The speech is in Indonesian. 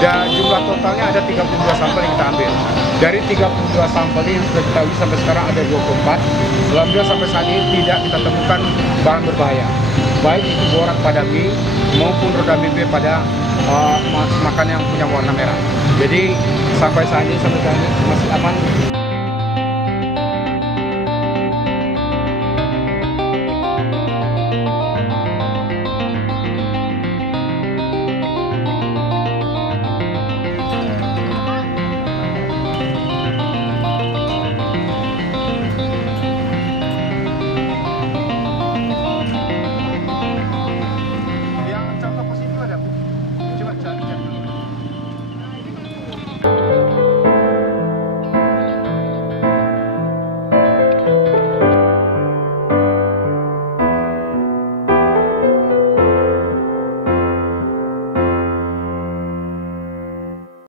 Dan jumlah totalnya ada 32 sampel yang kita ambil. Dari 32 sampel ini sudah kita uji sampai sekarang ada 24. Alhamdulillah sampai saat ini tidak kita temukan bahan berbahaya. Baik itu borak pada mie maupun roda bebek pada makanan yang punya warna merah. Jadi sampai saat ini masih aman.